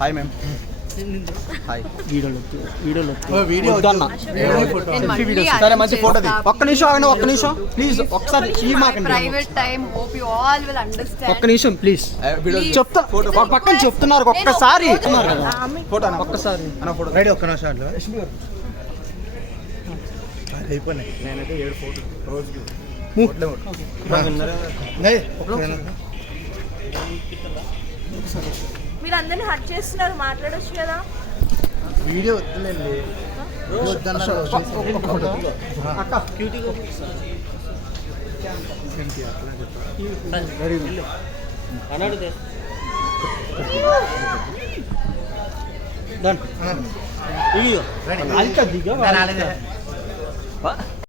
Hi ma'am hi వీడియోలో వీడియోలో video సరే మంచి ఫోటో. ఒక్క నిమిషం ఆగండి ఒక్క నిమిషం. Please మాకండి private time hope you all will understand ఒక్క నిమిషం ప్లీజ్ చెప్తా ఒక పక్కన చెప్తున్నారు ఒక్కసారి. చెప్తున్నారు కదా. ఫోటో ఒక్కసారి. అన్న ఫోటో. రెడీ ఒక్క నిమిషం అట్లా? అయిపోయినాయి నేనైతే ఏడు ఫోటో రోజుకి ఏయ్, ఒక్క నిమిషం. మీరు అందరిని హట్ చేస్తున్నారు మాట్లాడొచ్చు కదా వీడియో వద్దులేండి వీడియో What?